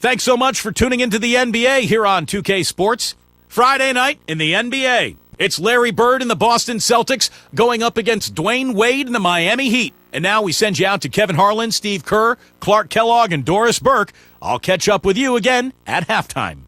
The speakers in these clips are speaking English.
Thanks so much for tuning into the NBA here on 2K Sports. Friday night in the NBA. It's Larry Bird and the Boston Celtics going up against Dwayne Wade and the Miami Heat. And now we send you out to Kevin Harlan, Steve Kerr, Clark Kellogg, and Doris Burke. I'll catch up with you again at halftime.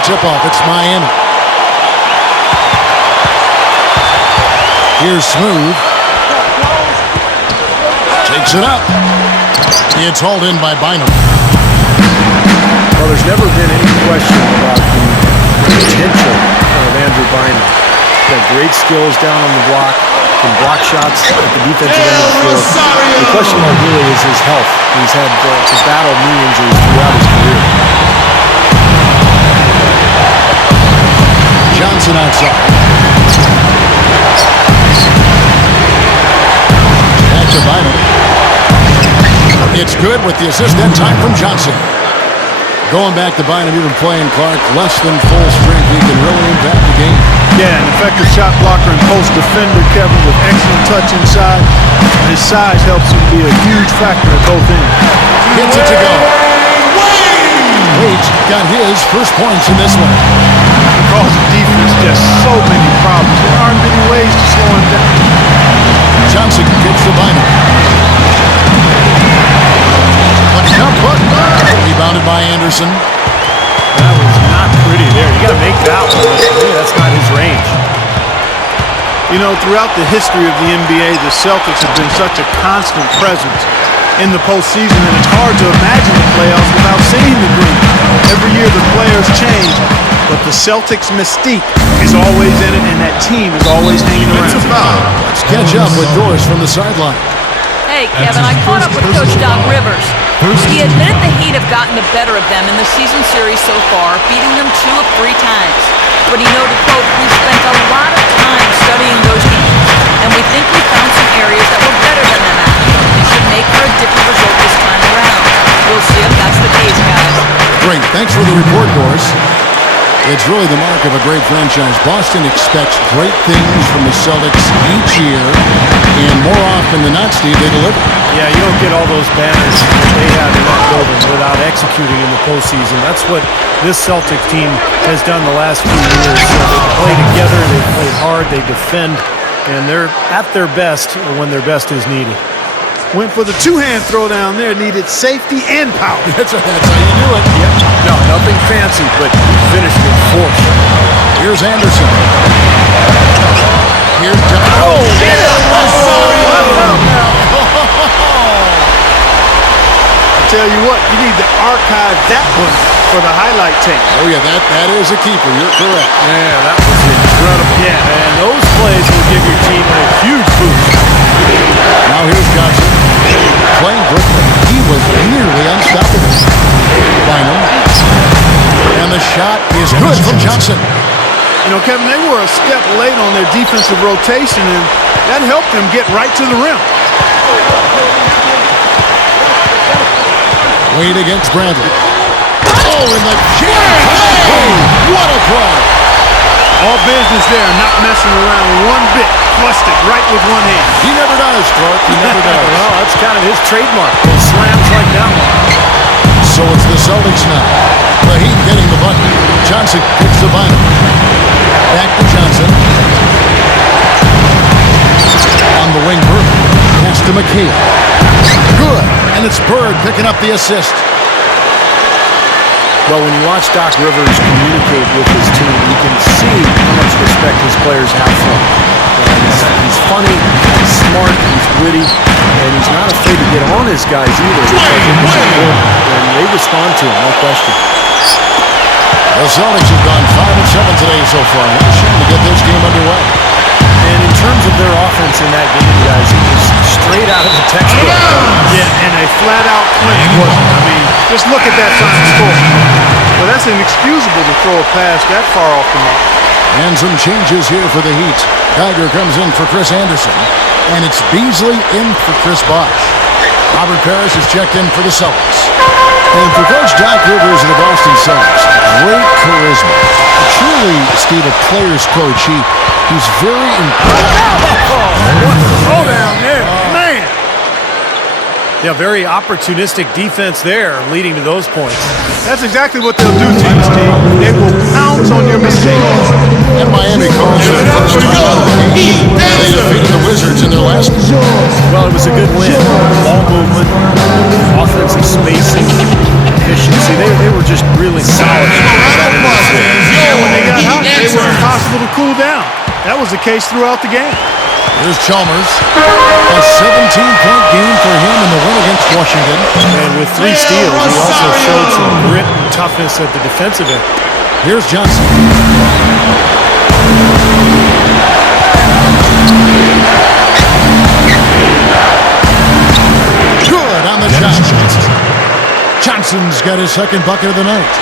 Tip-off, it's Miami. Here's Smooth. Takes it up. It's hauled in by Bynum. Well, there's never been any question about the potential of Andrew Bynum. He's got great skills down on the block, can block shots at the defensive end of the floor. The question mark really is his health. He's had to battle knee injuries throughout his career. Johnson outside. Back to Bynum. It's good with the assist that time from Johnson. Going back to Bynum, even playing Clark less than full strength, he can really impact the game. Yeah, an effective shot blocker and post defender, Kevin, with excellent touch inside. His size helps him be a huge factor at both ends. Gets it to go. Wade's got his first points in this one. Because the defense just so many problems. There aren't many ways to slow him down. Johnson gets the Bynum. Rebounded by Anderson. That was not pretty there. You got to make that one. That's not his range. You know, throughout the history of the NBA, the Celtics have been such a constant presence in the postseason, and it's hard to imagine the playoffs without seeing the green. Every year the players change, but the Celtics' mystique is always in it, and that team is always hanging around. Let's catch up with Doris from the sideline. Hey, Kevin, I caught up with Coach Doc Rivers. He admitted the Heat have gotten the better of them in the season series so far, beating them 2 of 3 times. But he noted, quote, "We've spent a lot of time studying those teams, and we think we found some areas that were better than them at. It should make for a different result this time around. We'll see if that's the case, guys." Great. Thanks for the report, Doris. It's really the mark of a great franchise. Boston expects great things from the Celtics each year, and more often than not, Steve, they deliver. Yeah, you don't get all those banners that they have in that building without executing in the postseason. That's what this Celtic team has done the last few years. So they play together, they play hard, they defend, and they're at their best when their best is needed. Went for the two-hand throw down there, needed safety and power. That's how you do it. Yep. No, nothing fancy, but finished with force. Here's Anderson. Here's John. Oh, I tell you what, you need to archive that one for the highlight tape. Oh, yeah, that is a keeper. You're correct. Yeah, that was incredible. Yeah. And those plays will give your team a huge boost. Now here's Johnson. Playing Brooklyn. He was nearly unstoppable. Bynum. And the shot is good from Johnson. You know, Kevin, they were a step late on their defensive rotation, and that helped them get right to the rim. Wade against Bradley. Oh, and the jam play! What a play! All business there, not messing around one bit. Flushed it right with one hand. He never does, Clark. He never does. Well, that's kind of his trademark. Those slams like that one. So it's the Celtics now. The Heat getting the bucket. Johnson kicks the Bynum. Back to Johnson. On the wing, Bird. Pass to McHale. Good. And it's Bird picking up the assist. Well, when you watch Doc Rivers communicate with his team, you can see how much respect his players have for him. He's funny, he's smart, he's witty, and he's not afraid to get on his guys either. And they respond to him, no question. The Celtics have gone 5-7 today so far. They're trying to get this game underway. And in terms of their offense in that game, guys, it was straight out of the textbook. Yeah, and a flat-out clinch, wasn't it? I mean, just look at that final score. Well, that's inexcusable to throw a pass that far off the mark. And some changes here for the Heat. Geiger comes in for Chris Anderson. And it's Beasley in for Chris Bosh. Robert Parrish is checked in for the Celtics. And for Coach Doc Rivers of the Boston Celtics, great charisma. Truly, Steve, a player's coach. He's very impressive. Oh, down there, man. Yeah, very opportunistic defense there, leading to those points. That's exactly what they'll do to you, Steve. They will pounce on your mistakes. And Miami calls for the first time out of the game. They defeated the Wizards in their last game. Well, it was a good win. Ball movement, offensive spacing, efficiency. They were just really solid. And when they got hot, they were impossible to cool down. That was the case throughout the game. Here's Chalmers. A 17-point game for him in the win against Washington. And with 3 steals, he also showed some grit and toughness at the defensive end. Here's Johnson. Good on the shot. Johnson's got his second bucket of the night.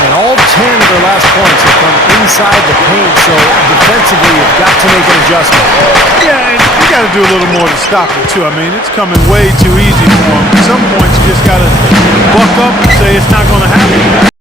And all 10 of their last points have come inside the paint, so defensively you've got to make an adjustment. Yeah, and you got to do a little more to stop it, too. I mean, it's coming way too easy for them. At some points, you just got to buck up and say it's not going to happen.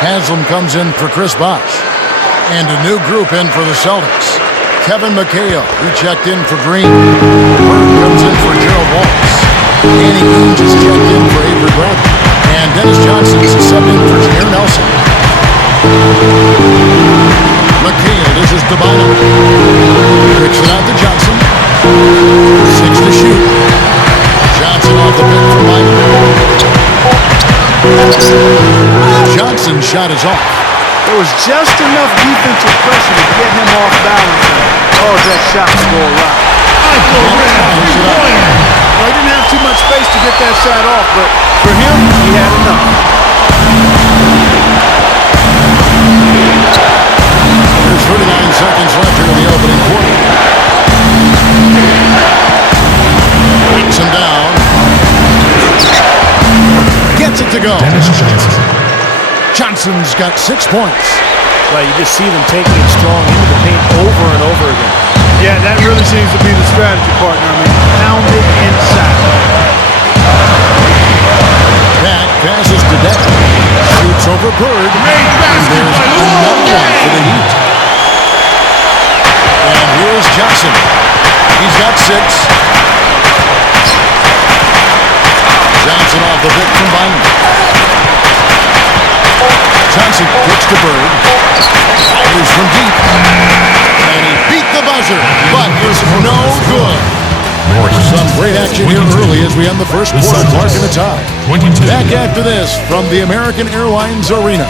Haslam comes in for Chris Bosh. And a new group in for the Celtics. Kevin McHale, he checked in for Green. Bird comes in for Gerald Wallace. Danny Ainge is checked in for Avery Bradley. And Dennis Johnson is subbed in for Jameer Nelson. McHale dishes to Bynum. Kicks it out to Johnson. 6 to shoot. Johnson off the pick from Bynum. Johnson's shot is off. There was just enough defensive pressure to get him off balance. Oh, that shot score right. Well, he didn't have too much space to get that shot off, but for him, he had enough. There's 39 seconds left here in the opening quarter. Breaks him down. Gets it to go. Johnson's got 6 points. Well, you just see them taking it strong into the paint over and over again. Yeah, that really seems to be the strategy, partner. I mean, pound it inside. Back passes to Deck. Shoots over Bird. And there's another one for the Heat. And here's Johnson. He's got 6. Johnson off the pick from Bynum. Johnson kicks to Bird. Fires from deep. And he beat the buzzer, but it's no good. Some great action here early as we end the first quarter, marking the tie. Back after this from the American Airlines Arena.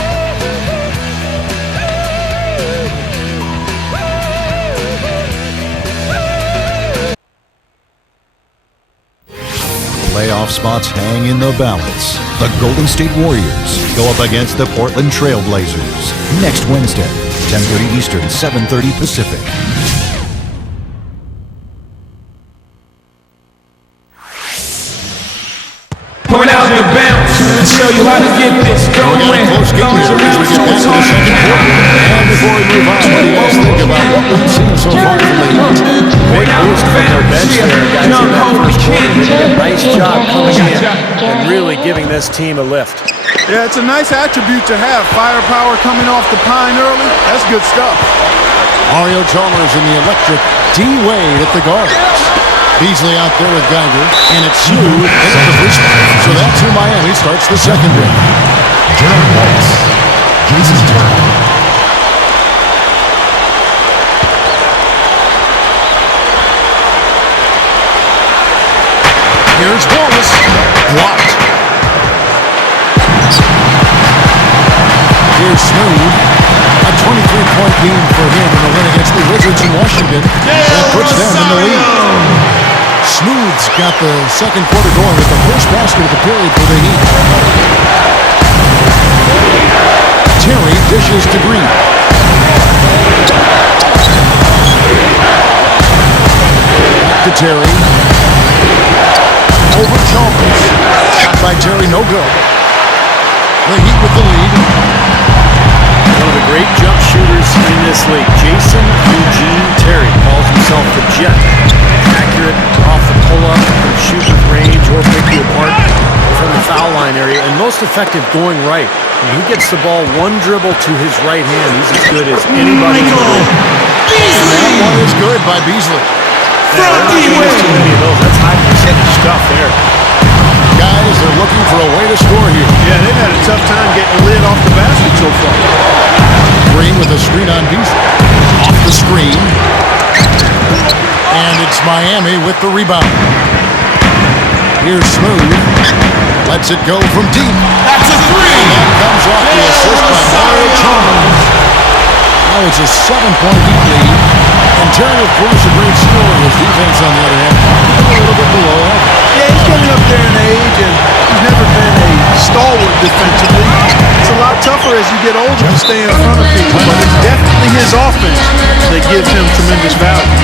Playoff spots hang in the balance. The Golden State Warriors go up against the Portland Trail Blazers next Wednesday, 10:30 Eastern, 7:30 Pacific. Point out the bounce and show you how to get this going. We got a close game here as we get back to the second quarter. And before we move on, what do you guys think about what we've seen so far from the Heat? Big boost from their bench there, guys. In that first quarter, they did a nice job coming in and really giving this team a lift. Yeah, it's a nice attribute to have. Firepower coming off the pine early. That's good stuff. Mario Chalmers in the electric. D. Wade at the guards. Beasley out there with Geiger, and it's Smooth into the free spot. So that's who Miami starts the second game. Gerald Wallace, Jason Terry. Here's Wallace. Blocked. Here's Smooth. A 23-point game for him in the win against the Wizards in Washington. That puts them in the lead. Smooth's got the second quarter going with the first basket of the period for the Heat. Terry dishes to Green. Back to Terry. Over Chalmers. Shot by Terry, no good. The Heat with the lead. One of the great jump shooters in this league, Jason Eugene Terry, calls himself the Jet. Accurate off the pull-up, can shoot with range or pick you apart from the foul line area, and most effective going right. When he gets the ball one dribble to his right hand, he's as good as anybody in the league. That one is good by Beasley. Too many of those. That's high percentage stuff there. Guys are looking for a way to score here. Yeah, they've had a tough time getting the lid off the basket so far. Green with a screen on Beasley. Off the screen. And it's Miami with the rebound. Here's Smooth. Lets it go from deep. That's a three. And that comes off the assist by Mario Chalmers. Now it's a 7-point Heat lead. And Terry, of course, a great scorer. His defense, on the other hand, a little bit below average. Yeah, he's getting up there in age, and he's never been a stalwart defensively. It's a lot tougher as you get older to stay in front of people, but it's definitely his offense that gives him tremendous value.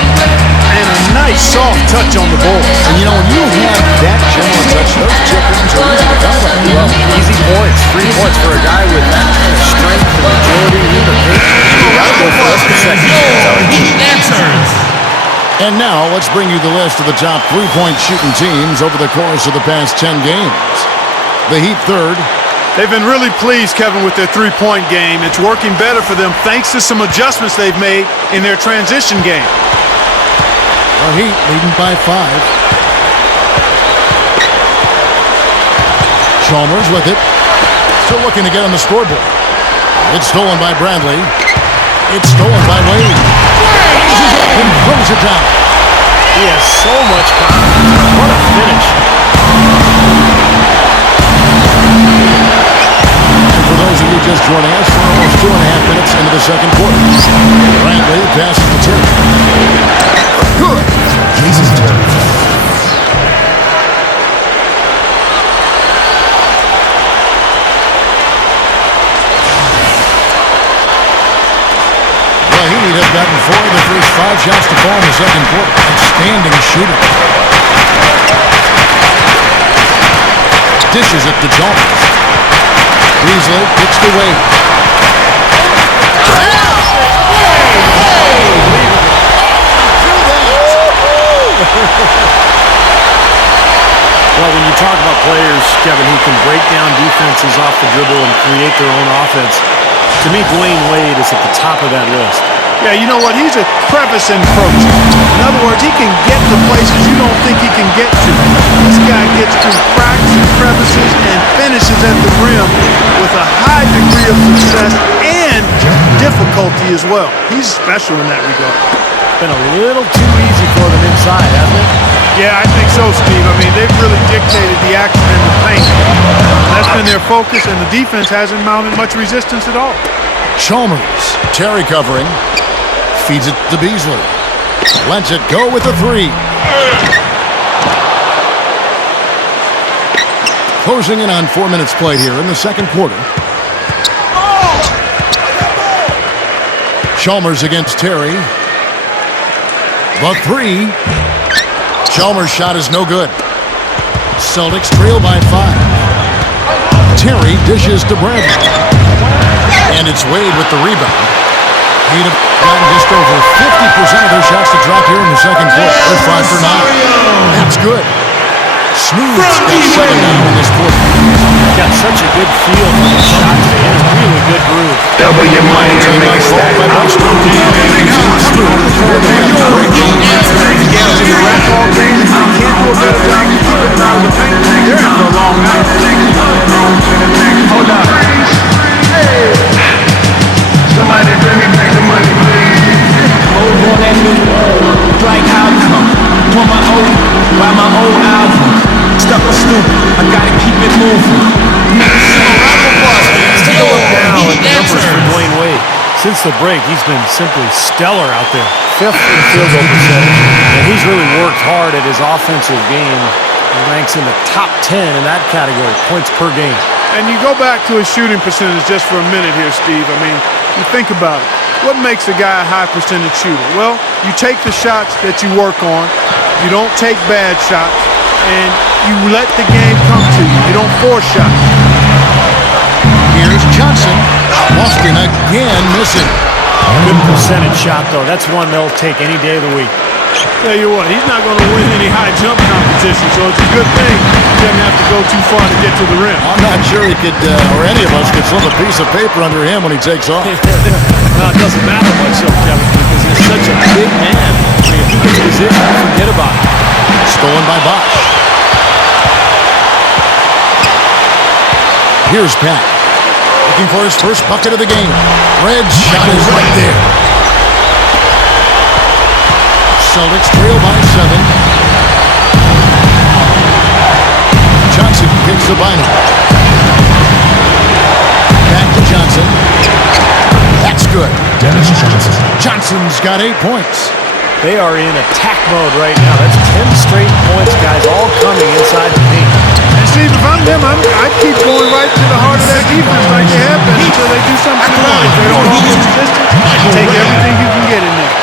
And a nice soft touch on the ball. And you know, when you have that general touch, those chip-ins are easy to come by. Well, easy points, 3 points for a guy with that kind of strength and agility in the paint. Gotta go for us the second. And now, let's bring you the list of the top three-point shooting teams over the course of the past 10 games. The Heat third, They've been really pleased, Kevin, with their three-point game. It's working better for them thanks to some adjustments they've made in their transition game. The Heat leading by 5. Chalmers with it. Still looking to get on the scoreboard. It's stolen by Bradley. It's stolen by Wade. And throws it down. He has so much confidence. What a finish. And for those of you just joining us, we're almost 2.5 minutes into the second quarter. Bradley passes to Terry. Good. Jason's turn. The Heat have gotten 4 of the first 5 shots to fall in the second quarter. Outstanding shooting. Dishes it to Chalmers. Beasley kicks to Wade. Well, when you talk about players, Kevin, who can break down defenses off the dribble and create their own offense, to me, Dwayne Wade is at the top of that list. Yeah, you know what? He's a crevice encroacher. In other words, he can get to places you don't think he can get to. This guy gets through cracks and crevices and finishes at the rim with a high degree of success and difficulty as well. He's special in that regard. Been a little too easy for them inside, hasn't it? Yeah, I think so, Steve. I mean, they've really dictated the action in the paint. That's been their focus, and the defense hasn't mounted much resistance at all. Chalmers. Terry covering. Feeds it to Beasley. Lets it go with the 3. Closing in on 4 minutes played here in the second quarter. Chalmers against Terry. The 3. Chalmers' shot is no good. Celtics trail by 5. Terry dishes to Bradley. And it's Wade with the rebound. He'd have gotten just over 50% of their shots to drop here in the second quarter. They're 5 for 9. That's good. Smooth got 7 now in this quarter. Got such a good feel for the shots. They hit a really good groove. Double your money to make stack. Hold up. Somebody bring me back the money, please. Hold on that new like outcome. For my old, buy my old album. Stuck or stupid, I gotta keep it moving. Still look now at the numbers for Dwayne Wade. Since the break, he's been simply stellar out there. 5th in field goal percentage, and he's really worked hard at his offensive game. He ranks in the top 10 in that category, points per game. And you go back to his shooting percentage just for a minute here, Steve. I mean, you think about it. What makes a guy a high percentage shooter? Well, you take the shots that you work on. You don't take bad shots. And you let the game come to you. You don't force shots. Here's Johnson. Boston again missing. Good percentage shot, though. That's one they'll take any day of the week. Tell you what, he's not going to win any high jump competition, so it's a good thing he doesn't have to go too far to get to the rim. I'm not sure he could, or any of us could slip a piece of paper under him when he takes off. Well, it doesn't matter much, though, Kevin, because he's such a big man. I mean, if he gets position, forget about it. Stolen by Bosch. Here's Pat. Looking for his first bucket of the game. Red's shot is right there. Celtics trail by 7. Johnson kicks the vinyl. Back to Johnson. That's good. Dennis Johnson. Johnson's got 8 points. They are in attack mode right now. That's 10 straight points, guys, all coming inside the paint. And Steve, if I'm them, I'd keep going right to the heart of that defense like they have been until they do something about it. If they don't offer resistance, take everything you can get in there.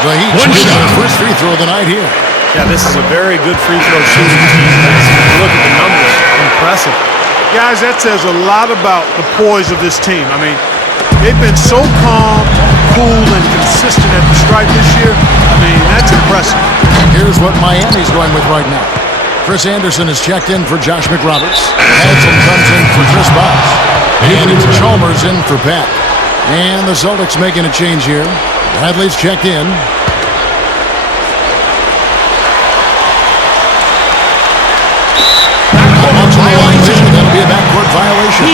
The Heat shooting their first free throw of the night here. Yeah, this is a very good free throw shooting team. Look at the numbers. Impressive. Guys, that says a lot about the poise of this team. I mean, they've been so calm, cool, and consistent at the stripe this year. I mean, that's impressive. Here's what Miami's going with right now. Chris Anderson is checked in for Josh McRoberts. Hanson comes in for Chris Bosh. And Chalmers in for Pat. And the Celtics making a change here. Bradley's checked in. That'll be a backcourt violation.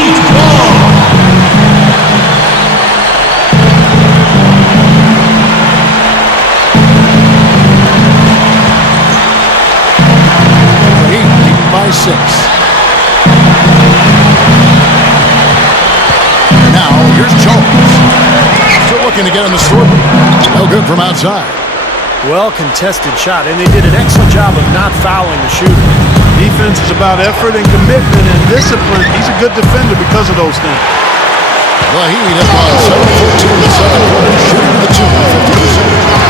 Leading by 6. And now here's Chalmers. Still looking to get on the scoreboard. No good from outside. Well contested shot, and they did an excellent job of not fouling the shooter. Defense is about effort and commitment and discipline. He's a good defender because of those things. The Heat have gone 7-14 in the second quarter, shooting the 50%.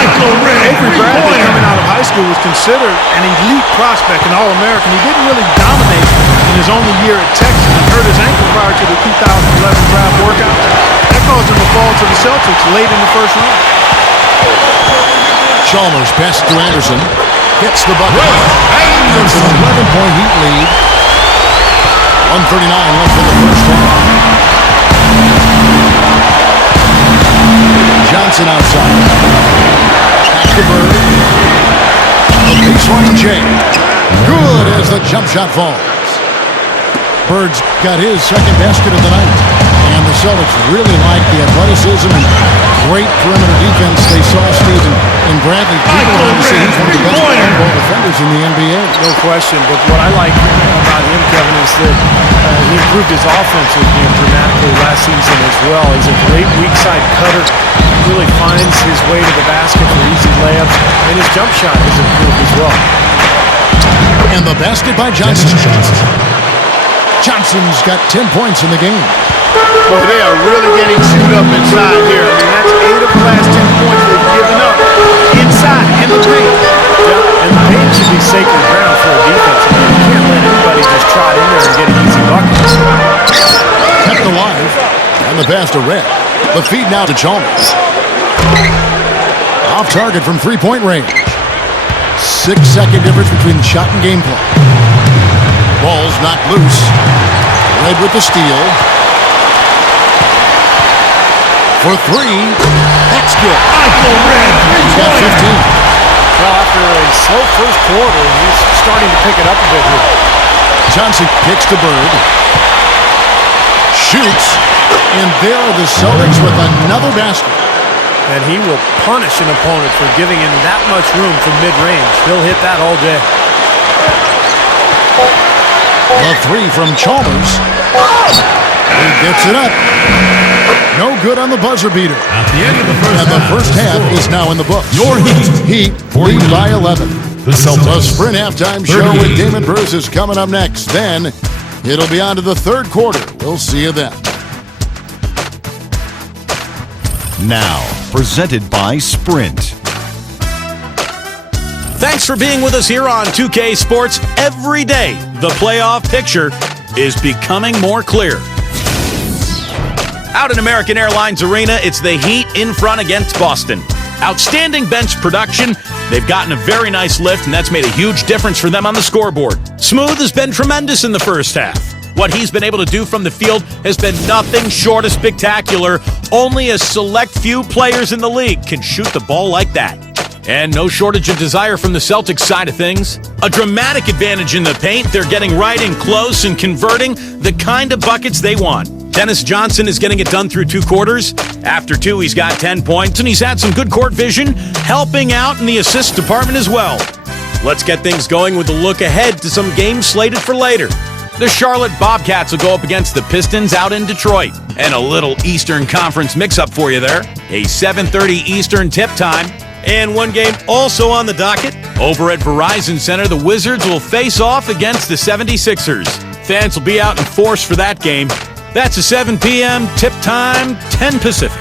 Avery Bradley, coming out of high school, was considered an elite prospect, an All-American. He didn't really dominate in his only year at Texas and hurt his ankle prior to the 2011 draft workouts. That caused him to fall to the Celtics late in the first round. Chalmers passes to Anderson. Gets the bucket. It's an 11-point Heat lead. 1:39 left in the first half. Johnson outside. Pass to Bird. The baseline J. Good as the jump shot falls. Bird's got his second basket of the night. And the Celtics really like the athleticism and great perimeter defense they saw, Steve, and Bradley. People want to say he's one of the best ball defenders in the NBA. No question, but what I like about him, Kevin, is that he improved his offensive game dramatically last season as well. He's a great weak side cutter, really finds his way to the basket for easy layups, and his jump shot has improved as well. And the basket by Johnson. Johnson's got 10 points in the game. Well, they are really getting chewed up inside here. I mean, that's 8 of the last 10 points they've given up inside in the paint. Yeah, and the paint should be sacred ground for a defense. I mean, you can't let anybody just trot in there and get an easy bucket. Kept alive. And the pass to Red. The feed now to Chalmers. Off target from three-point range. 6-second difference between shot and gameplay. Ball's knocked loose. Red with the steal. For 3. That's good. He's got 15. Well, after a slow first quarter, he's starting to pick it up a bit here. Johnson kicks to Bird. Shoots. And there are the Celtics with another basket. And he will punish an opponent for giving him that much room from mid-range. He'll hit that all day. The 3 from Chalmers. He gets it up. No good on the buzzer beater. At the end of the first And the first half is now in the books. Your Heat lead by 11. The Celtics. The Sprint halftime show with Damon Bruce is coming up next. Then it'll be on to the third quarter. We'll see you then. Now, presented by Sprint. Thanks for being with us here on 2K Sports. Every day, the playoff picture is becoming more clear. Out in American Airlines Arena, it's the Heat in front against Boston. Outstanding bench production. They've gotten a very nice lift, and that's made a huge difference for them on the scoreboard. Smooth has been tremendous in the first half. What he's been able to do from the field has been nothing short of spectacular. Only a select few players in the league can shoot the ball like that. And no shortage of desire from the Celtics side of things. A dramatic advantage in the paint. They're getting right in close and converting the kind of buckets they want. Dennis Johnson is getting it done through 2 quarters. After 2, he's got 10 points, and he's had some good court vision, helping out in the assist department as well. Let's get things going with a look ahead to some games slated for later. The Charlotte Bobcats will go up against the Pistons out in Detroit. And a little Eastern Conference mix-up for you there. A 7:30 Eastern tip time. And one game also on the docket. Over at Verizon Center, the Wizards will face off against the 76ers. Fans will be out in force for that game. That's a 7 p.m. tip time, 10 Pacific.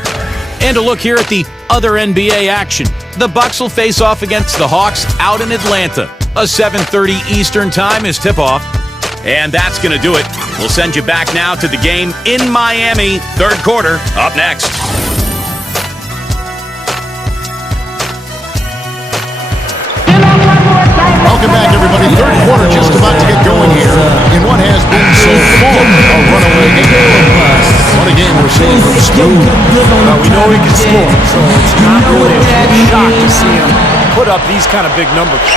And a look here at the other NBA action. The Bucks will face off against the Hawks out in Atlanta. A 7:30 Eastern time is tip-off. And that's going to do it. We'll send you back now to the game in Miami, third quarter, up next. Welcome back, everybody. Third quarter just about to get going here in what has been so far a runaway game. What a game we're seeing from Smooth. Well, we know he can score, so it's not really a shock to see him put up these kind of big numbers.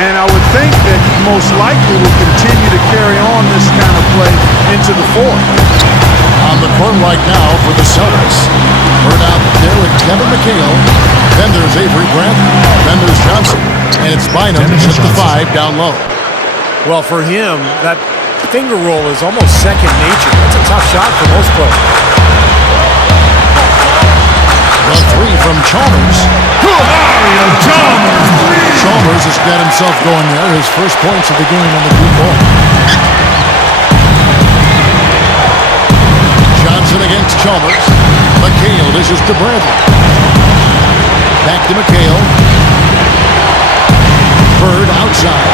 And I would think that he most likely will continue to carry on this kind of play into the fourth. On the court right now for the Celtics. Bird out there with Kevin McHale. Then there's Avery Grant. Then there's Johnson. And it's Bynum at the 5 down low. Well, for him, that finger roll is almost second nature. That's a tough shot for most pros. The 3 from Chalmers. Chalmers has got himself going there. His first points of the game on the blue ball. Johnson against Chalmers. McHale dishes to Bradley. Back to McHale. Bird outside.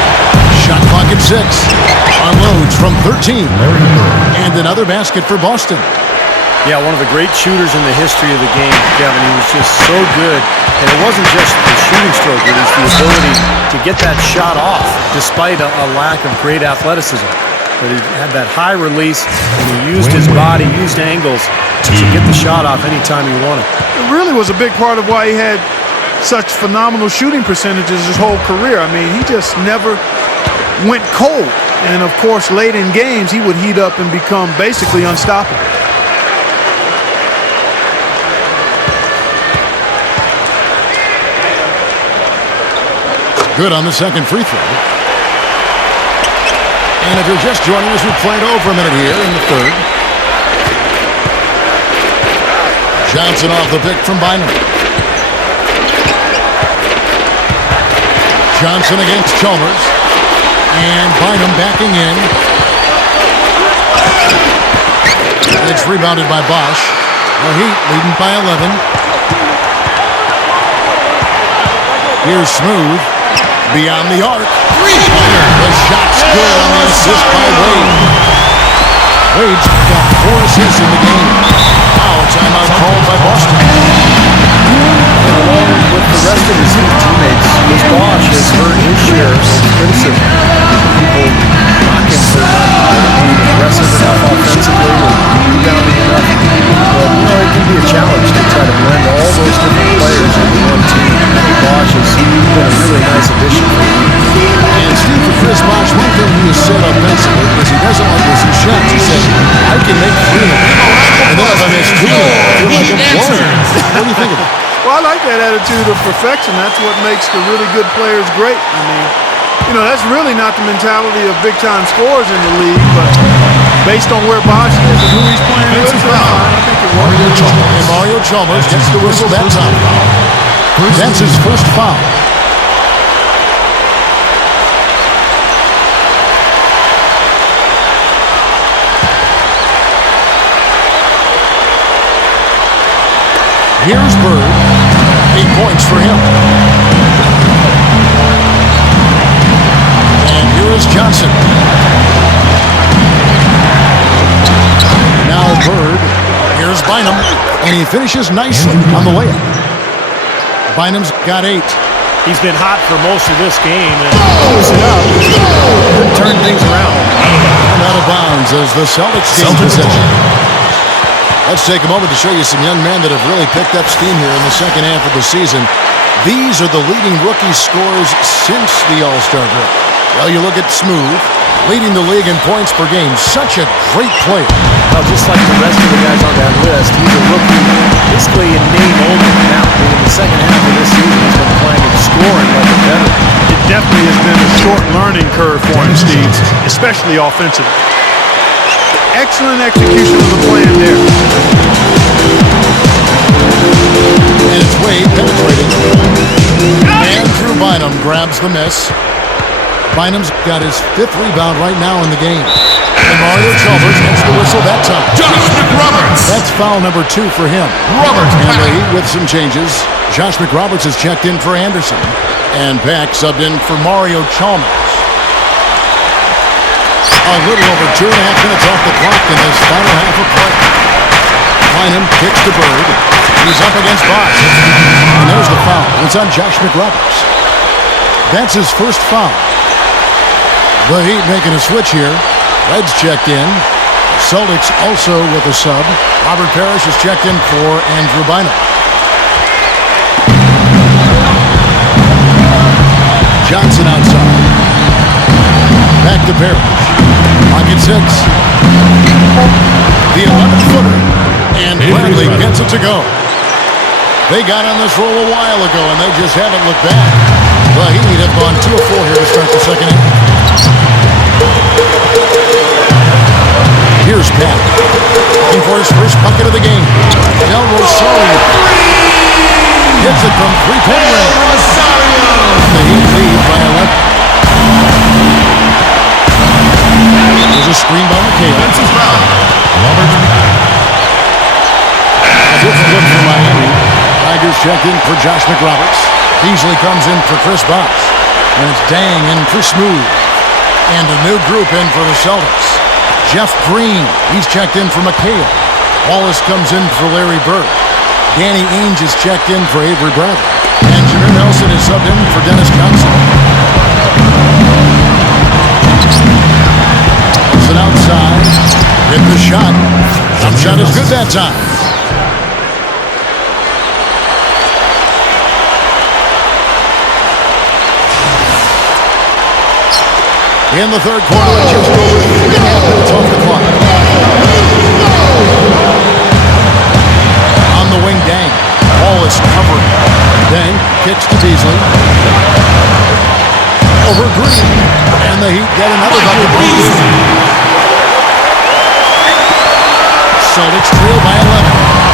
Shot clock at 6. Unloads from 13. And another basket for Boston. Yeah, one of the great shooters in the history of the game, Kevin. He was just so good. And it wasn't just the shooting stroke, it was the ability to get that shot off despite a lack of great athleticism. But he had that high release, and he used his body, used angles to get the shot off anytime he wanted. It really was a big part of why he had such phenomenal shooting percentages his whole career. I mean, he just never went cold. And, of course, late in games, he would heat up and become basically unstoppable. Good on the second free throw. And if you're just joining us, we played over a minute here in the third. Johnson off the pick from Bynum. Johnson against Chalmers. And Bynum backing in. It's rebounded by Bosch. The Heat leading by 11. Here's Smooth. Beyond the arc. The shot's good on the assist by Wade. Wade's got 4 assists in the game. Foul timeout called by Boston. And along with the rest of his teammates, Ms. Bosch has heard his share of criticism. People knock him for not being aggressive enough offensively or rebounding enough. But, it can be a challenge to try to blend all those different players into one team. Bosch has been a really nice addition for him. And Steve, for Chris Bosch, one thing he has said offensively is he doesn't like missing shots. He said, I can make 3 of them. And then if I miss 2, I feel like I'm blowing. What do you think of it? Well, I like that attitude of perfection. That's what makes the really good players great. I mean, that's really not the mentality of big-time scorers in the league, but based on where Bosch is and who he's playing with, I think it works. And Mario Chalmers gets the whistle that time. That's his first foul. Here's Bird. 8 points for him. And here is Johnson. Now Bird. Here's Bynum. And he finishes nicely on the layup. Bynum's got 8. He's been hot for most of this game and close it up. Could turn things around. And out of bounds as the Celtics gain possession. Let's take a moment to show you some young men that have really picked up steam here in the second half of the season. These are the leading rookie scorers since the All-Star break. Well, you look at Smooth, leading the league in points per game. Such a great player. Well, just like the rest of the guys on that list, he's a rookie, basically in name only. Now, in the second half of this season, he's been playing and scoring like a veteran. It definitely has been a short learning curve for him, Steve, especially offensively. Excellent execution of the plan there. And it's Wade penetrating. And Drew Bynum grabs the miss. Bynum's got his 5th rebound right now in the game. And Mario Chalmers gets the whistle that time. Josh McRoberts. That's foul number 2 for him. Roberts And the back. Heat with some changes. Josh McRoberts has checked in for Anderson. And Pack subbed in for Mario Chalmers. A little over 2.5 minutes off the clock in this final half of play. Bynum kicks to Bird. He's up against Bosch. And there's the foul. It's on Josh McRoberts. That's his first foul. The Heat making a switch here. Reds checked in. Celtics also with a sub. Robert Parrish is checked in for Andrew Bynum. Johnson outside. Back to Parrish. Pocket 6. The 11-footer. And Bradley gets it to go. They got on this roll a while ago, and they just haven't looked back. The Heat have gone 2 of 4 here to start the second half. Here's Pat. Looking for his first bucket of the game. Del Rosario. Hits it from three-point range. The Heat lead by 11. There's a screen by McHale. It's good for Miami. Tigers check in for Josh McRoberts. Beasley comes in for Chris Bosh. And it's Dang in for Smooth. And a new group in for the Celtics. Jeff Green, he's checked in for McHale. Wallace comes in for Larry Bird. Danny Ainge is checked in for Avery Bradley. And Jameer Nelson is subbed in for Dennis Johnson. Nelson outside. Hit the shot. Jump shot is good that time. In the third quarter, just over 3.5 minutes off the clock. On the wing, Dang. Ball is covered. Dang kicks to Beasley. Over Green. And the Heat get another bucket. Celtics trail by 11.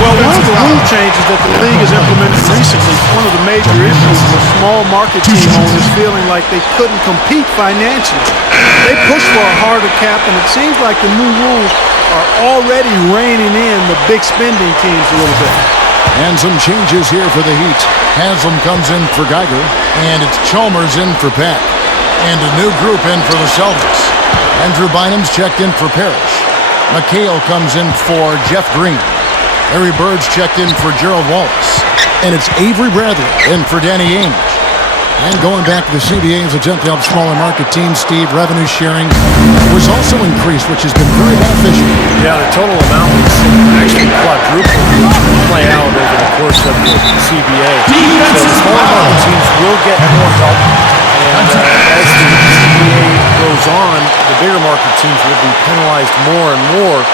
Well, one of the rule changes that the league has implemented recently, one of the major issues was small market team owners feeling like they couldn't compete financially. They push for a harder cap, and it seems like the new rules are already reining in the big spending teams a little bit. And some changes here for the Heat. Haslam comes in for Geiger, and it's Chalmers in for Peck. And a new group in for the Celtics. Andrew Bynum's checked in for Parrish. McHale comes in for Jeff Green. Larry Bird's checked in for Gerald Wallace. And it's Avery Bradley in for Danny Ainge. And going back to the CBA's attempt to help smaller market teams, Steve, revenue sharing was also increased, which has been very beneficial. Yeah, the total amount was actually quadrupled, which will play out over the course of the CBA. So the smaller market teams will get more help. And as the CBA goes on, the bigger market teams will be penalized more and more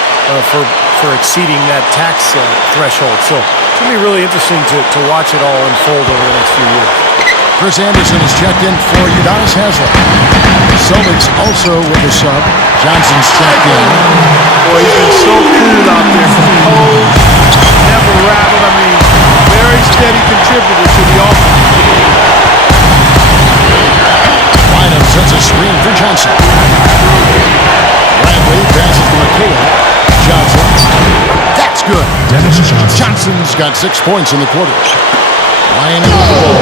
for exceeding that tax threshold. So it's going to be really interesting to watch it all unfold over the next few years. Chris Anderson is checked in for Udonis Haslem. Celtics also with a sub. Johnson's checked in. Boy, he's been so cool out there. Cold, never rattled. I mean, very steady contributor to the offense. Bynum sets a screen for Johnson. Bradley passes to McHale. Johnson. That's good. Johnson's got 6 points in the quarter. Miami with the ball.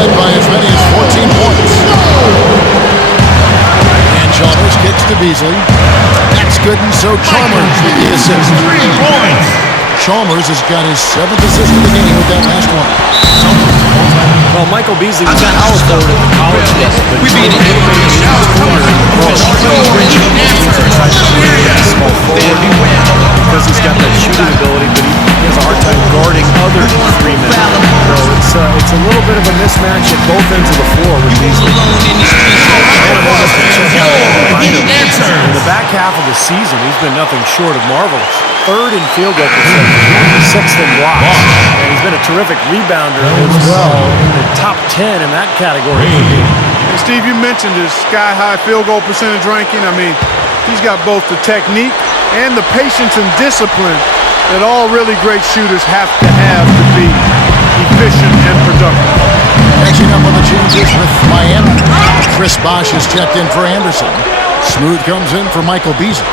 Led by as many as 14 points. And Chalmers kicks to Beasley. That's good, and so Chalmers with the assist. 3 points. Chalmers has got his 7th assist of the game with that last one. Well, Michael Beasley was a power forward at the college level, but we beat him small forward because he's got that shooting ability, but he has a hard time guarding other 3 men. So it's a little bit of a mismatch at both ends of the floor with Beasley. In the back half of the season, he's been nothing short of marvelous. 3rd in field goal percentage, 6th in blocks, and he's been a terrific rebounder as well, in the top 10 in that category. And Steve, you mentioned his sky-high field goal percentage ranking. I mean, he's got both the technique and the patience and discipline that all really great shooters have to be efficient and productive. Catching up on the changes with Miami. Chris Bosh is checked in for Anderson. Smooth comes in for Michael Beasley.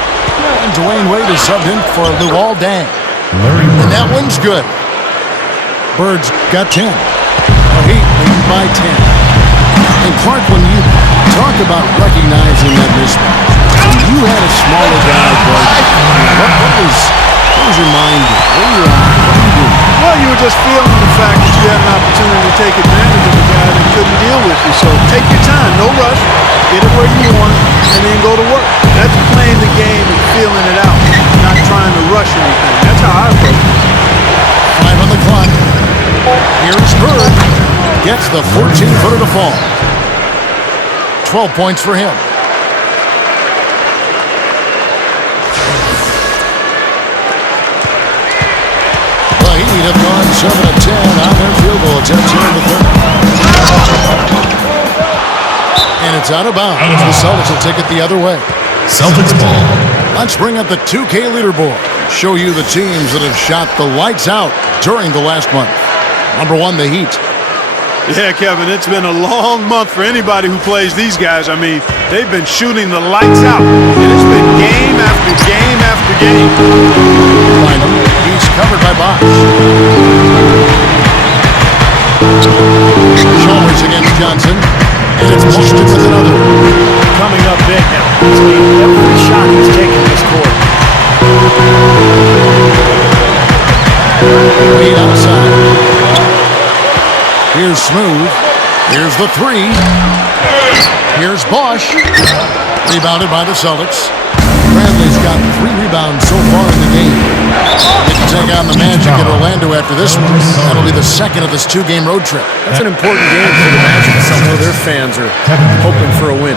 And Dwayne Wade is subbed in for Luol Deng. And that one's good. Bird's got 10. Heat leading by 10. And Clark, when you talk about recognizing that mismatch, when you had a smaller guy, what was your mind? What were your eyes? What were you doing? Well, you were just feeling the fact that you had an opportunity to take advantage of a guy that couldn't deal with you. So take your time, no rush, get it where you want it, and then go to work. That's playing the game and feeling it out, not trying to rush anything. That's how I approach it. 5 on the clock. Here's Bird. Gets the 14-footer to fall. 12 points for him. The Heat have gone 7 of 10 on their field goal attempts here in the third. And it's out of bounds. The Celtics will take it the other way. Celtics ball. Let's bring up the 2K leaderboard. Show you the teams that have shot the lights out during the last month. Number 1, the Heat. Yeah, Kevin, it's been a long month for anybody who plays these guys. I mean, they've been shooting the lights out, and it's been game after game after game. Bynum, he's covered by Bosch. Chalmers against Johnson, and it's Boston with another. Coming up big now. He's made every shot he's taken this quarter. Wade outside. Here's Smooth. Here's the 3. Here's Bosch. Rebounded by the Celtics. Bradley's got 3 rebounds so far in the game. They can take on the Magic in Orlando after this one. That'll be the second of this 2-game road trip. That's an important game for the Magic. I know their fans are hoping for a win.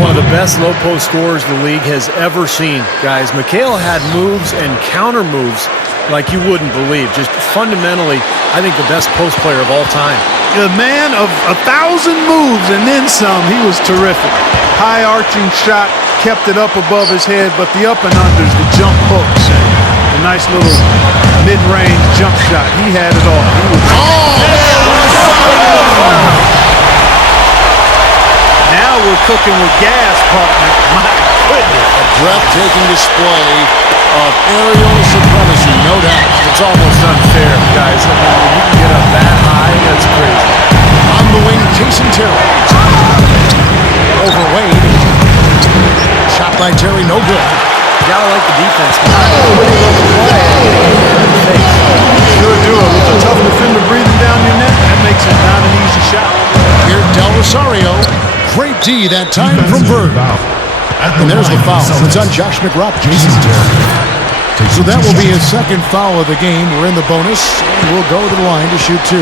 One of the best low-post scorers the league has ever seen, guys. Mikhail had moves and counter moves like you wouldn't believe. Just fundamentally, I think the best post player of all time. The man of 1,000 moves and then some. He was terrific. High arching shot, kept it up above his head, but the up and unders, the jump hooks, and the nice little mid-range jump shot. He had it all. He was Now we're cooking with gas, partner. My goodness. A breathtaking display of aerial supremacy, no doubt. It's almost unfair, guys. I mean, when you can get up that high, that's crazy. On the wing, Jason Terry. Over Wade. Shot by Terry, no good. You gotta like the defense. Sure do. With a tough defender breathing down your neck, that makes it not an easy shot. Here, Del Rosario. Great D that time from Bird. And there's the foul. It's on Josh McRoberts. So that will be his second foul of the game. We're in the bonus, and we'll go to the line to shoot 2.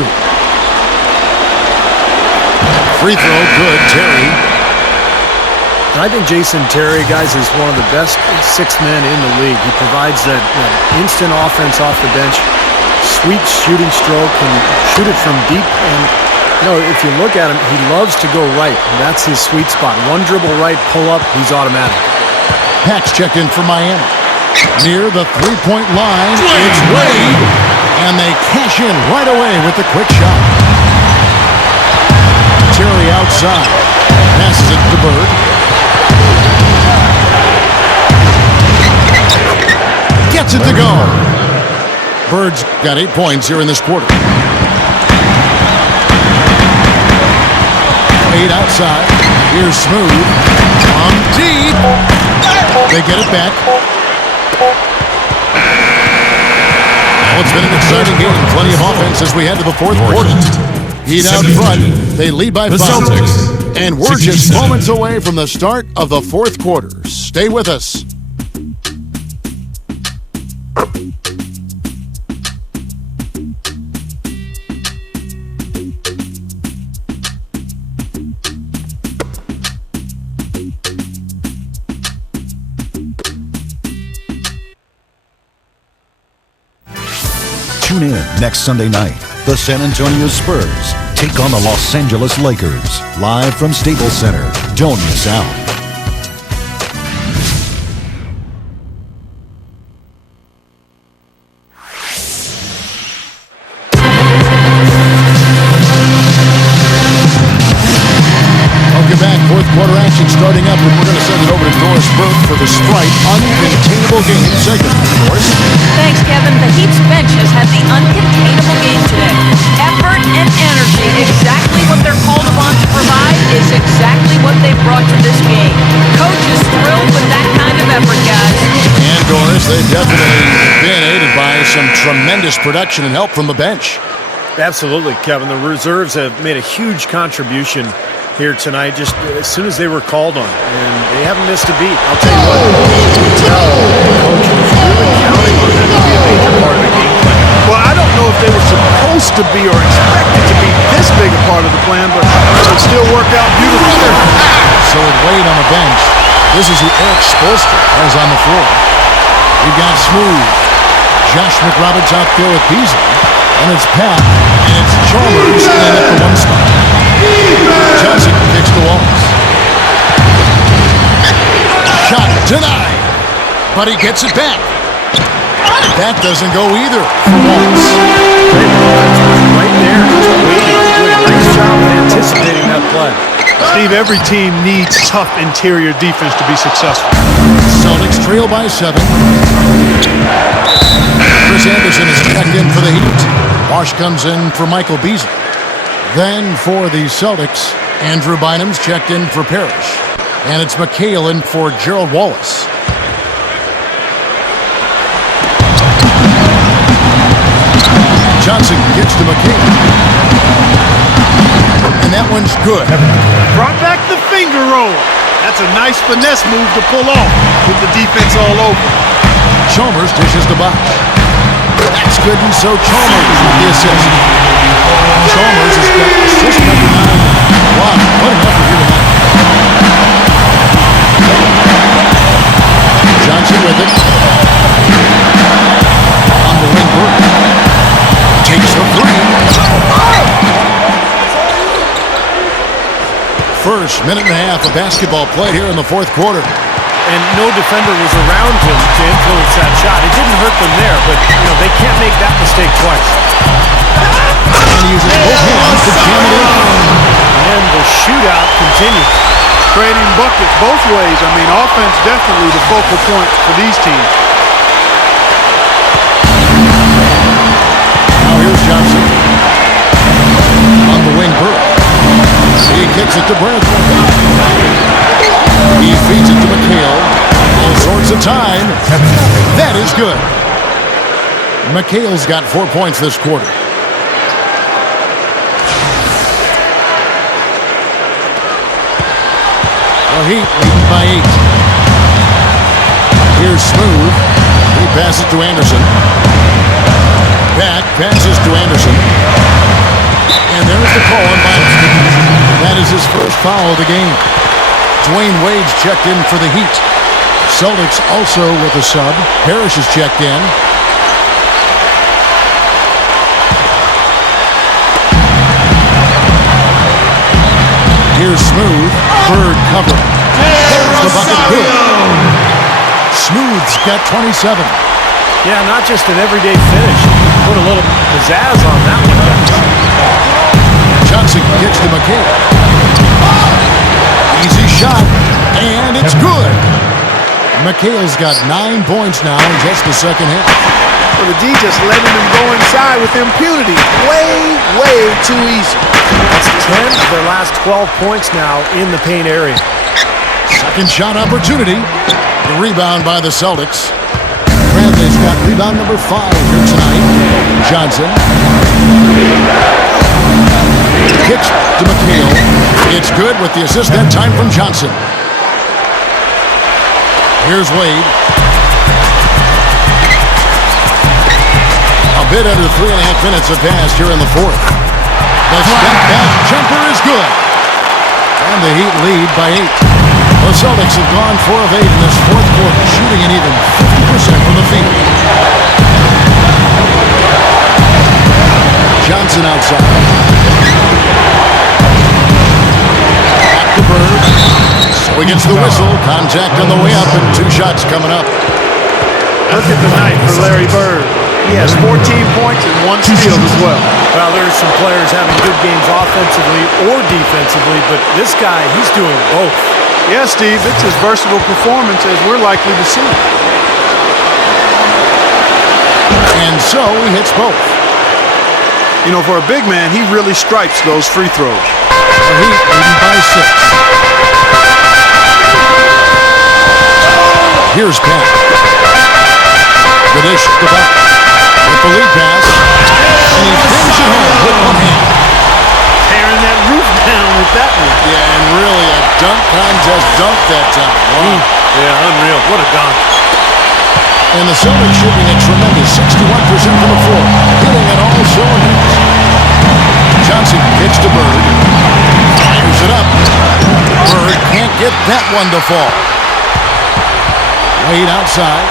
Free throw, good, Terry. I think Jason Terry, guys, is one of the best 6 men in the league. He provides that instant offense off the bench, sweet shooting stroke, and shoot it from deep. And you know, if you look at him, he loves to go right. That's his sweet spot. One dribble right, pull up, he's automatic. Pax checked in for Miami. Near the 3-point line, it's Wade. And they cash in right away with the quick shot. Terry outside. Passes it to Bird. Gets it to go. Bird's got 8 points here in this quarter. Wade outside. Here's Smooth. On deep. They get it back. Well, it's been an exciting game. Plenty of offense as we head to the fourth quarter. Heat out front. They lead by 5. And we're just moments away from the start of the fourth quarter. Stay with us. Tune in next Sunday night. The San Antonio Spurs take on the Los Angeles Lakers. Live from Staples Center. Don't miss out. Welcome back. Fourth quarter action starting up, and we're going to send it over to Doris Burke for the Sprite Uncontainable Game segment. Doris? Thanks, Kevin. The Heat's bench has had the uncontainable game today. Effort and energy, exactly what they're called upon to provide, is exactly what they brought to this game. Coach is thrilled with that kind of effort, guys. And Doris, they've definitely been aided by some tremendous production and help from the bench. Absolutely, Kevin. The reserves have made a huge contribution here tonight just as soon as they were called on, and they haven't missed a beat. I'll tell you what, you can tell the coach was really counting on them to be a major part of the game plan. Well, I don't know if they were supposed to be or expected to be this big a part of the plan, but it still worked out beautifully. So with Wade on the bench, this is who Eric Spoelstra has on the floor. We've got Smooth. Josh McRoberts out there with Beasley. And it's Pat. And it's Chalmers in at the one spot. Johnson kicks to Wallace. Shot denied. But he gets it back. That doesn't go either for Wallace. Right there, just waiting. Doing a nice job of anticipating that play. Steve, every team needs tough interior defense to be successful. Celtics trail by 7. Chris Anderson is checked in for the Heat. Wash comes in for Michael Beasley. Then for the Celtics, Andrew Bynum's checked in for Parrish. And it's McHale in for Gerald Wallace. Johnson gets to McHale. And that one's good. Brought back the finger roll. That's a nice finesse move to pull off with the defense all over. Chalmers dishes to Bosch. That's good, and so Chalmers with the assist. Chalmers has got assist number 9. Wow, what an effort here tonight. Johnson with it. On the wing, Burke. Takes the three. First minute and a half of basketball played here in the fourth quarter. And no defender was around him to influence that shot. It didn't hurt them there, but they can't make that mistake twice. And he uses both hands to jam it in. And the shootout continues. Creating buckets both ways. I mean, offense definitely the focal point for these teams. Now here's Johnson. On the wing, Burke. He kicks it to Bradley. He feeds it to McHale. All sorts of time. That is good. McHale's got 4 points this quarter. The Heat leading by 8. Here's Smooth. He passes to Anderson. Back passes to Anderson. And there's the call on Bynum. That is his first foul of the game. Dwayne Wade's checked in for the Heat. Celtics also with a sub. Parrish is checked in. Here's Smooth. Bird covering. There's the bucket. Good. Smooth's got 27. Yeah, not just an everyday finish. Put a little pizzazz on that one. Johnson gets to McHale. Easy shot, and it's good. McHale's got 9 points now in just the second half. Well, the D just letting them go inside with impunity. Way too easy. That's 10 of their last 12 points now in the paint area. Second shot opportunity. The rebound by the Celtics. Bradley's got rebound number 5 here tonight. Johnson. Kicks to McHale. It's good with the assist that time from Johnson. Here's Wade. A bit under 3.5 minutes have passed here in the fourth. The step back jumper is good. And the Heat lead by 8. The Celtics have gone 4 of 8 in this fourth quarter, shooting an even 50% from the field. Johnson outside. Back to Bird. So he gets the whistle. Contact on the way up and 2 shots coming up. Look at the night for Larry Bird. He has 14 points and 1 steal as well. Well, there's some players having good games offensively or defensively, but this guy, he's doing both. Yeah, Steve, it's as versatile performance as we're likely to see. And so he hits both. You know, for a big man, he really stripes those free throws. The Heat leading by by 6. Here's Penn. The dish to Buck. With the lead pass. And he brings it home with one hand. Tearing that roof down with that one. Yeah, and really a dunk contest dunk that time. Wow. Yeah, unreal. What a dunk. And the Celtics shooting a tremendous 61% from the floor. Hitting at all cylinders. Johnson pitch to Bird. Fires it up. Bird can't get that one to fall. Wade outside.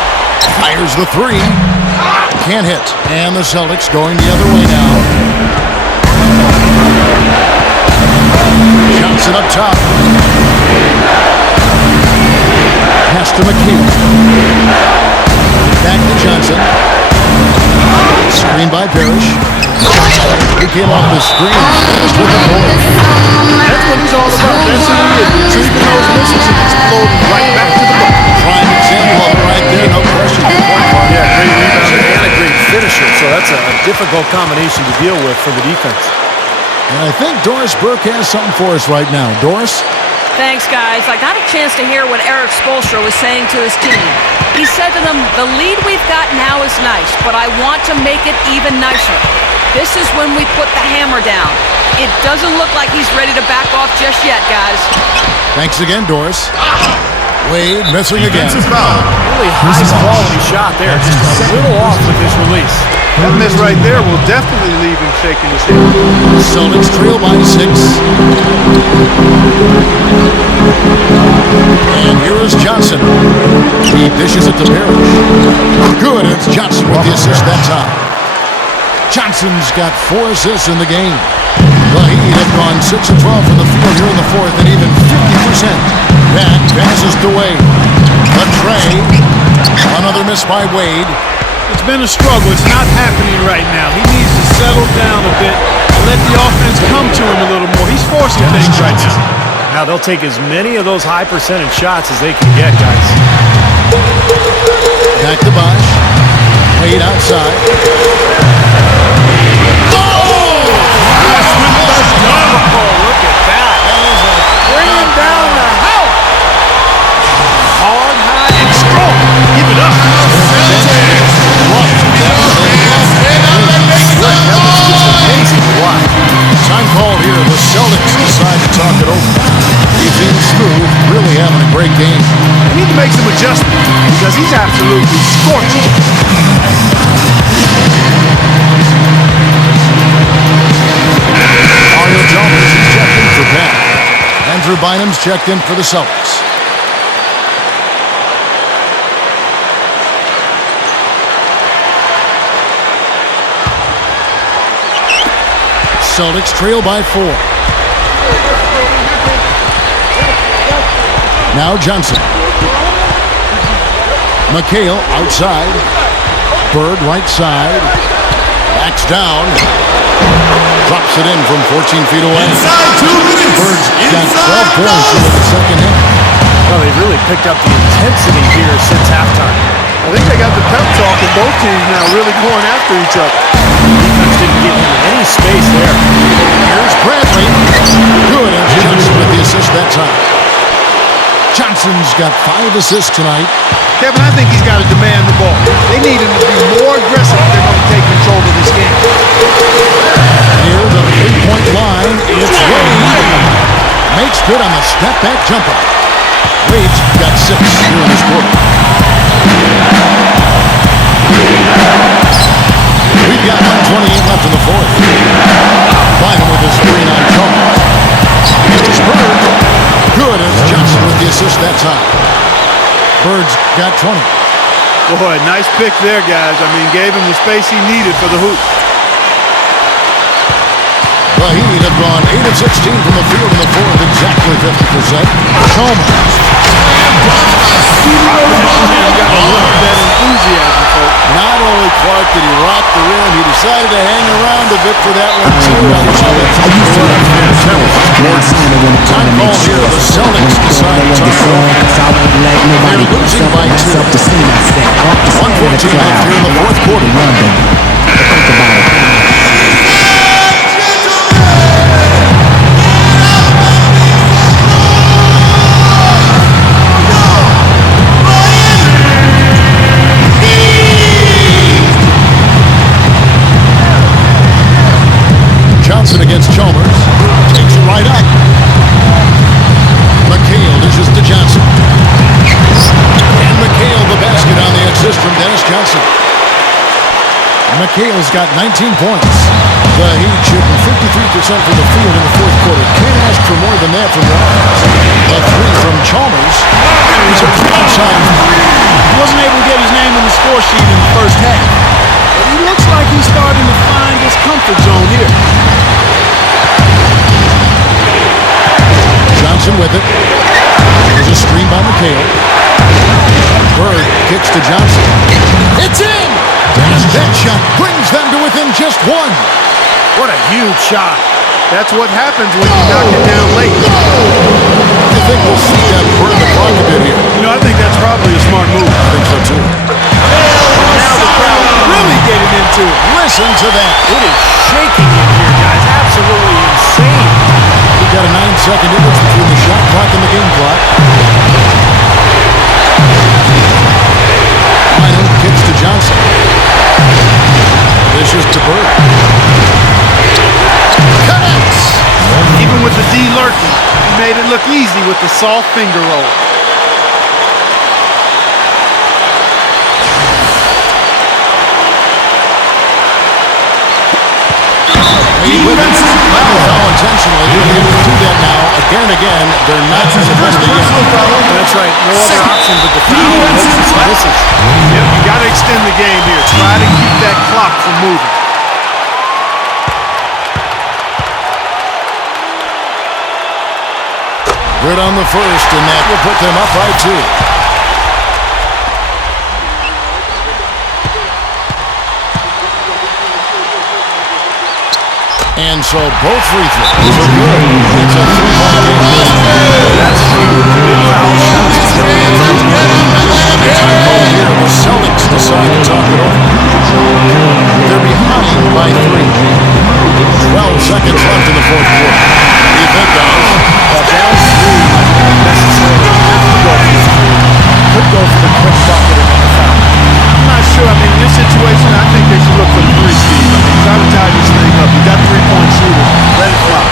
Fires the three. Can't hit. And the Celtics going the other way now. Johnson up top. Pass to McKee. Back to Johnson. Screen by Parrish. He came off the screen. Just with the ball. That's what he's all about. That's who he is. Treating those misses and exploding right back to the ball. Prime example of it right there. No question. Yeah, great rebounder and a great finisher. So that's a difficult combination to deal with for the defense. And I think Doris Burke has something for us right now. Doris? Thanks, guys. I got a chance to hear what Eric Spoelstra was saying to his team. He said to them, the lead we've got now is nice, but I want to make it even nicer. This is when we put the hammer down. It doesn't look like he's ready to back off just yet, guys. Thanks again, Doris. Wade missing again. Really high quality shot there. Just a little off with his release. That miss right there will definitely leave him shaking his head. Celtics trail by 6. And here is Johnson. He dishes it to Parrish. Good, it's Johnson with the assist that time. Johnson's got 4 assists in the game. The Heat have gone 6 of 12 from the field here in the fourth and even 50%. That passes to Wade. The tray. Another miss by Wade. It's been a struggle. It's not happening right now. He needs to settle down a bit and let the offense come to him a little more. He's forcing things right now. Now they'll take as many of those high percentage shots as they can get, guys. Back to Bosch. Wade outside. Look at that. Bringing down the house. Hard, high, and strong. Give it up. Time called here. The Celtics decide to talk it over. Eugene Smooth really having a great game. They need to make some adjustments because he's absolutely scorching. Mario Chalmers is checked in for Penn. Andrew Bynum's checked in for the Celtics. Celtics trail by 4. Now Johnson. McHale outside. Bird right side. Backs down. Drops it in from 14 feet away. Inside 2 minutes. Bird's got 12 points in the second half. Well, they've really picked up the intensity here since halftime. I think they got the pep talk of both teams now really going after each other. Defense didn't give him any space there. Here's Bradley. Good, and Johnson with the assist that time. Johnson's got 5 assists tonight. Kevin, I think he's got to demand the ball. They need him to be more aggressive if they're going to take control of this game. Near the 3-point line, it's Wade. Makes good on the step-back jumper. Wade's got 6 here in this quarter. We've got 1:28 left in the fourth. Bynum with his screen on Jones. Here's Bird. Good, and it's Johnson with the assist that time. Bird's got 20. Boy, nice pick there, guys. I mean, gave him the space he needed for the hoop. The Heat have gone 8 of 16 from the field in the fourth, exactly 50%. Chalmers. That enthusiasm, folks. Not only Clark did he rock the rim, he decided to hang around a bit for that one too. Time call here. The Celtics decide to talk it over. They're losing by 2. 1:14 left here in the fourth quarter. McHale's got 19 points. The Heat shooting 53% from the field in the fourth quarter. Can't ask for more than that from the offense. A three from Chalmers. He's a outside. He wasn't able to get his name in the score sheet in the first half. But he looks like he's starting to find his comfort zone here. Johnson with it. There's a screen by McHale. Bird kicks to Johnson. It's in! And that shot brings them to within just one. What a huge shot. That's what happens when you knock it down late. I think we'll see that burn the clock a bit here. You know, I think that's probably a smart move. I think so too. Now the crowd really getting into it. Listen to that. It is shaking in here, guys. Absolutely insane. We've got a 9-second difference between the shot clock and the game clock. Final kicks to Johnson. This is to Bird. Connects! Even with the D lurking, he made it look easy with the soft finger roll. Foul intentionally. They will do that now again and again. They're not going to miss the game. That's right. No other option but the foul. Misses. Yep, you got to extend the game here. Try to keep that clock from moving. Good on the first, and that will put them up by 2. And so both free throws are good. It's a 3-point game. That's huge. Big foul shots. The Celtics decide to talk it over. They're behind by 3. 12 seconds left in the fourth quarter. What do you think, guys? Down 3. Necessarily. Could go for the quick bucket and then the foul. I'm not sure. I mean, in this situation, I think they should look for the 3, Steve. I mean, try to tie this thing up. You got 3-point shooters. Let it fly.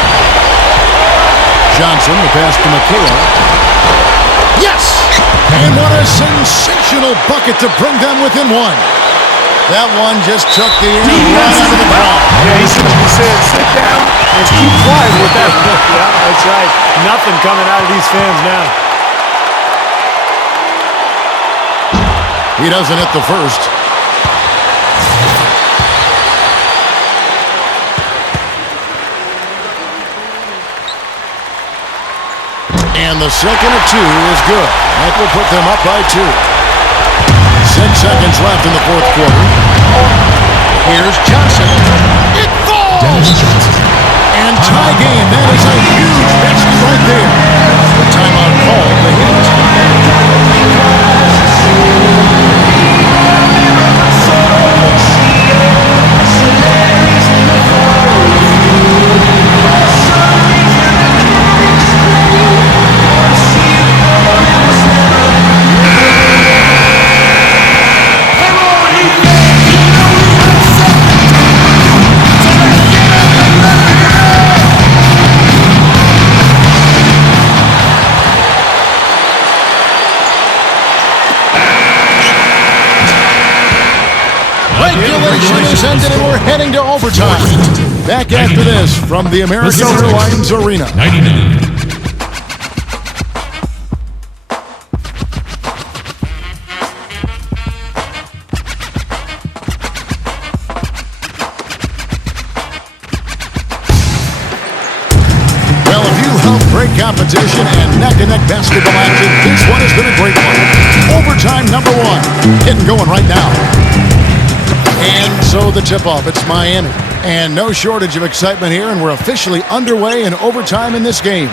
Johnson, the pass to McHale. Yes! And what a sensational bucket to bring them within 1. That one just took the air right out of the crowd. Yeah, he said, sit down and keep quiet with that. Yeah, that's right. Nothing coming out of these fans now. He doesn't hit the first. And the second of 2 is good. That will put them up by 2. 6 seconds left in the fourth quarter. Here's Johnson. It falls! And tie game. That is a huge basket right there. The timeout called the Heat. Regulation is ended and we're heading to overtime. Back after this from the American Airlines Arena. 99. Well, if you love great competition and neck-and-neck basketball action, this one has been a great one. Overtime number 1. Getting going right now. And so the tip-off, it's Miami. And no shortage of excitement here, and we're officially underway in overtime in this game.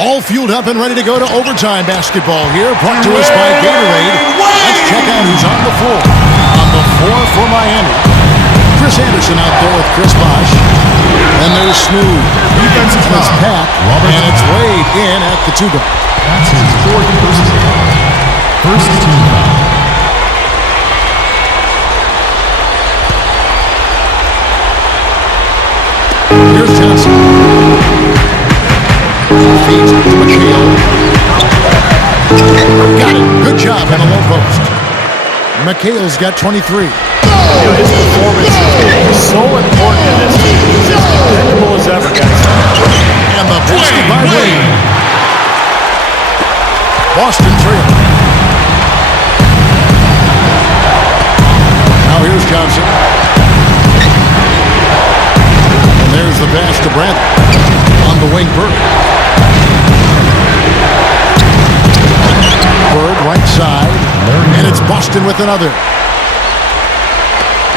All fueled up and ready to go to overtime basketball here, brought to us by Gatorade. Let's check out who's on the floor. On the floor for Miami, Chris Anderson out there with Chris Bosh. And there's Smooth. Defensive it's Pat, and it's Wade in at the 2 guard. That's his 4th personal foul. First team foul. Here's Johnson. Feet to McHale. Got it. Good job on the low post. McHale's got 23. You know, his performance is so important to this team. He's as dependable as ever, guys. And the basket by Wade. Boston trail. Now here's Johnson. And there's the pass to Bradley. On the wing, Bird. Bird, right side. And it's Boston with another.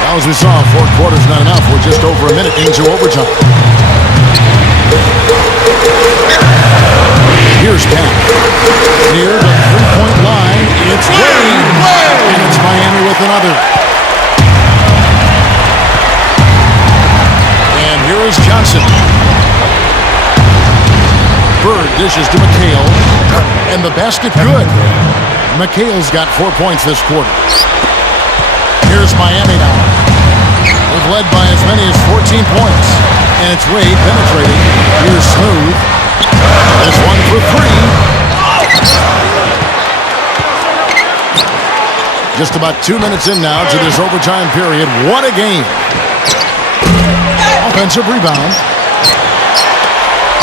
Now, as we saw, fourth quarter's not enough. We're just over a minute into overtime. Here's Pat. Near the three-point line, it's Wade. And it's Miami with another. And here is Johnson. Bird dishes to McHale. And the basket good. McHale's got 4 points this quarter. Here's Miami now. They've led by as many as 14 points. And it's Wade penetrating. Here's Smooth. This one for three. Just about 2 minutes in now to this overtime period. What a game. Offensive rebound.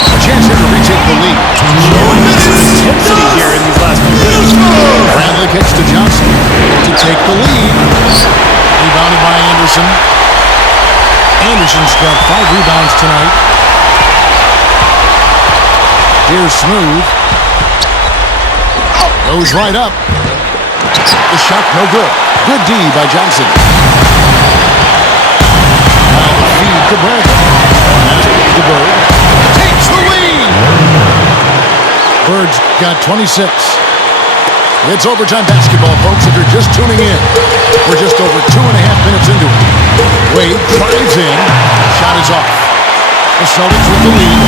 A chance here to retake the lead. Showing some intensity here in these last few minutes. Bradley kicks to Johnson to take the lead. Rebounded by Anderson. Anderson's got 5 rebounds tonight. Here's Smooth. Goes right up. The shot no good. Good D by Johnson. Now the feed to Bradley. That's the Bird. Takes the lead. Bird's got 26. It's overtime basketball, folks, if you're just tuning in. We're just over 2.5 minutes into it. Wade drives in. Shot is off. The Celtics with the lead.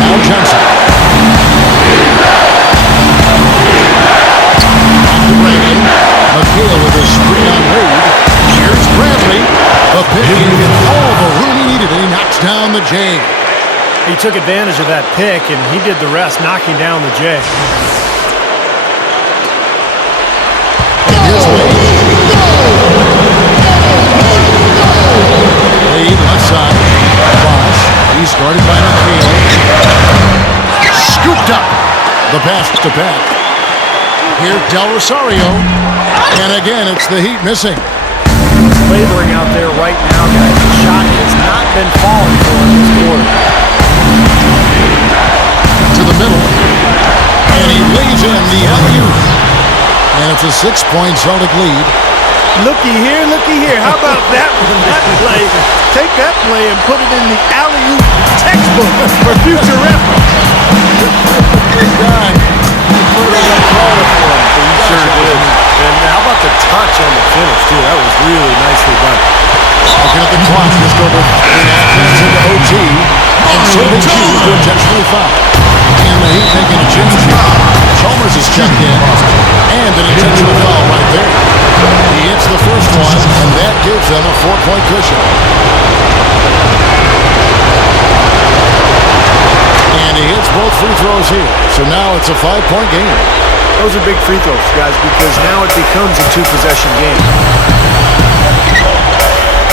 Now Johnson. To Brandon. McHale with a screen on Wade. Here's Bradley. The pick. He gets all the room he needed, and he knocks down the J. He took advantage of that pick, and he did the rest, knocking down the J. Here's Wade. Wade left side. Bosh. He's guarded by McHale. Scooped up. The pass to Pat. Here, Del Rosario. And again, it's the Heat missing. Laboring out there right now, guys. The shot has not been falling for him this quarter. To the middle. And he lays in the alley-oop. And it's a 6-point Celtic lead. Looky here. How about that one? That play. Take that play and put it in the alley-oop textbook for future reference. Good guy. He sure did. And how about the touch on the finish, too? That was really nicely done. Looking at the clock, just over 3.5 minutes into OT. And so they choose to intentionally foul. And the Heat making a change here. Chalmers is checked in. And an intentional foul right there. He hits the first one, and that gives them a 4-point cushion. And he hits both free throws here. So now it's a 5-point game. Those are big free throws, guys, because now it becomes a 2-possession game.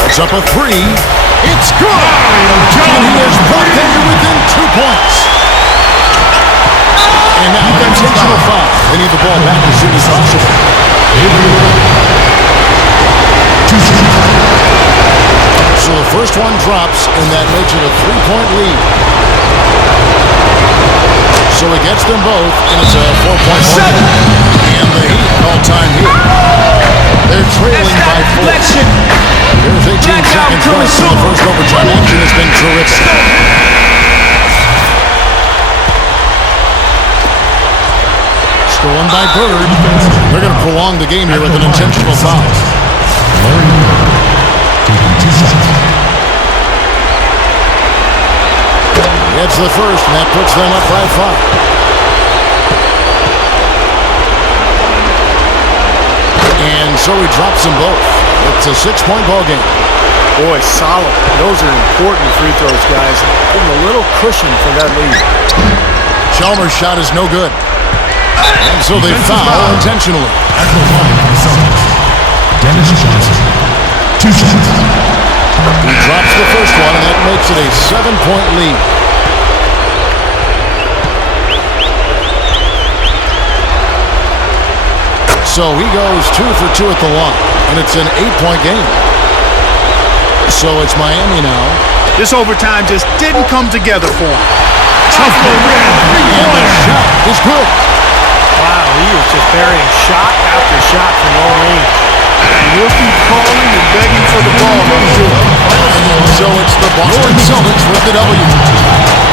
It's up a 3. It's good! And he has brought them to within 2 points. And now an intentional foul. They need the ball back as soon as possible. So the first one drops, and that makes it a 3-point lead. So he gets them both, and it's a 4-point lead. And the Heat all-time here. They're trailing by 4. There's 18 seconds left in the first overtime. Action has been terrific. Stolen by Bird. They're going to prolong the game here with an intentional foul. Gets the first, and that puts them up by 5. And so he drops them both. It's a 6-point ball game. Boy, solid. Those are important free throws, guys. Give them a little cushion for that lead. Chalmers' shot is no good. And so they foul intentionally. At the line for the Celtics, Dennis Johnson. 2 shots. He drops the first one, and that makes it a 7-point lead. So he goes 2 for 2 at the line, and it's an 8-point game. So it's Miami now. This overtime just didn't come together for him. Tough the rim. And the shot is good. Wow, he is just burying shot after shot from long range. And we'll keep calling and begging for the ball, I'm sure. So it's the Boston Celtics with the W.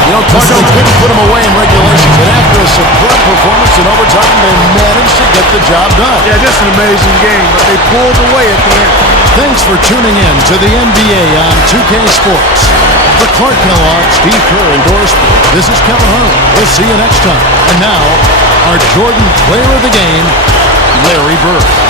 You know, Tucker couldn't put them away in regulation, but after a superb performance in overtime, they managed to get the job done. Yeah, just an amazing game, but they pulled away at the end. Thanks for tuning in to the NBA on 2K Sports. For Clark Kellogg, Steve Kerr, and Doris Burke, this is Kevin Harlan. We'll see you next time. And now, our Jordan Player of the Game, Larry Bird.